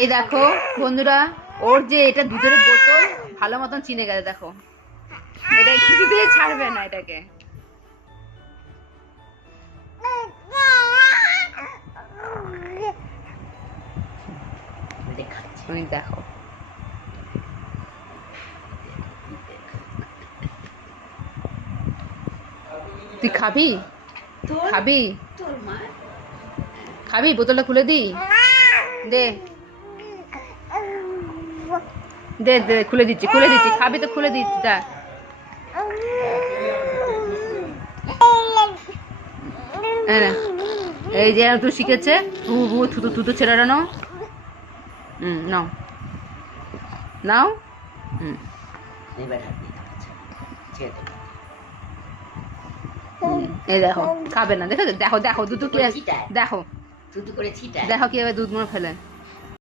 এই দেখো বন্ধুরা, ওর যে এটা দুধের বোতল ভালো মতন চিনে গেছে। দেখো এটা কিছুতেই ছাড়বে না এটাকে। তুমি দেখো, তুই খাবি? খাবি? খাবি? বোতলটা খুলে দি, দে দে দে, খুলে দিচ্ছি খুলে দিচ্ছি। খাবি তো খুলে দিচ্ছি। তা এই যে তুই শিখেছে থুতু থুতু ছেড়ে নাও। নাও নাও। এই দেখো খাবে না। দেখো দেখো দেখো দুধ কি দেখো, দেখো কিভাবে দুধ মনে ফেলে।